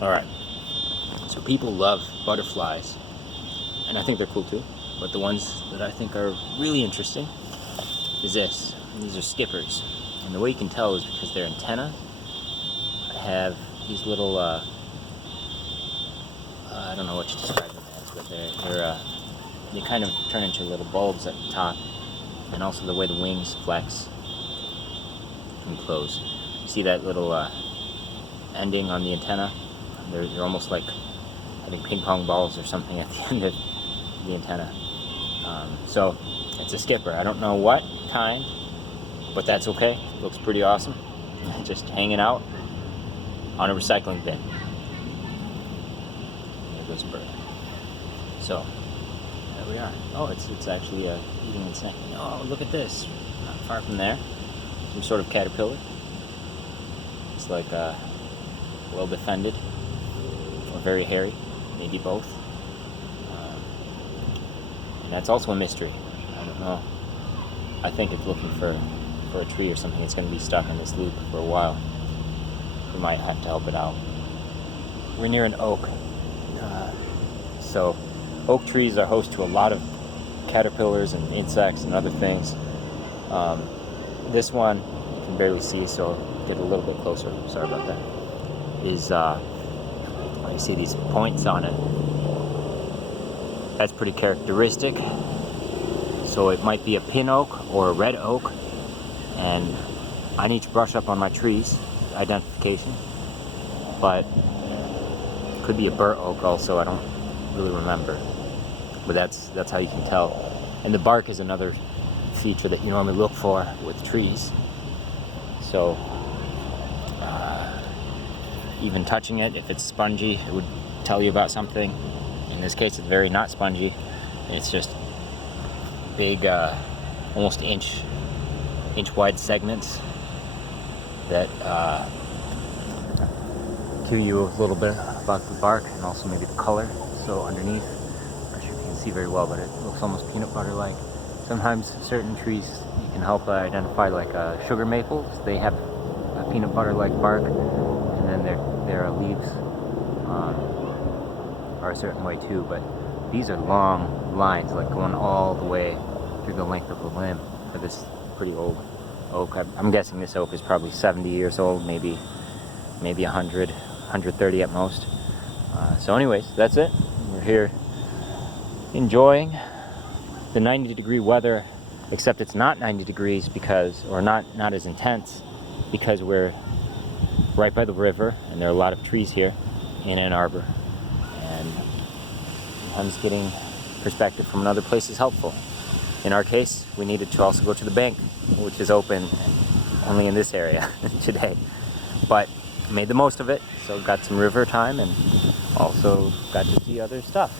Alright, so people love butterflies, and I think they're cool too, but the ones that I think are really interesting is this. These are skippers, and the way you can tell is because their antennae have these little, I don't know what to describe them as, but they kind of turn into little bulbs at the top, and also the way the wings flex and close. You see that little ending on the antenna? They're almost like having ping pong balls or something at the end of the antenna. So it's a skipper. I don't know what kind, but that's okay. It looks pretty awesome. Just hanging out on a recycling bin. There goes a bird. So there we are. Oh, it's actually eating and snacking. Oh, look at this. Not far from there, some sort of caterpillar. It's like well defended. Or very hairy, maybe both. And that's also a mystery. I don't know. I think it's looking for a tree or something. It's going to be stuck in this loop for a while. We might have to help it out. We're near an oak. So oak trees are host to a lot of caterpillars and insects and other things. This one, you can barely see, so I'll get a little bit closer. Sorry about that. Is you see these points on it. That's pretty characteristic. So it might be a pin oak or a red oak, and I need to brush up on my trees identification, but it could be a burr oak also. I don't really remember, but that's how you can tell. And the bark is another feature that you normally look for with trees. So even touching it, if it's spongy, it would tell you about something. In this case, it's very not spongy. It's just big, almost inch wide segments that give you a little bit about the bark and also maybe the color. So underneath, I'm not sure if you can see very well, but it looks almost peanut butter like. Sometimes certain trees you can help identify, like sugar maples. They have a peanut butter like bark, and then their leaves are a certain way too. But these are long lines, like going all the way through the length of the limb for this pretty old oak. I'm guessing this oak is probably 70 years old, maybe 100, 130 at most. So anyways, that's it. We're here enjoying the 90-degree weather, except it's not 90 degrees because, or not as intense, because we're right by the river and there are a lot of trees here in Ann Arbor, and sometimes getting perspective from another place is helpful. In our case, we needed to also go to the bank, which is open only in this area today, but made the most of it. So got some river time and also got to see other stuff.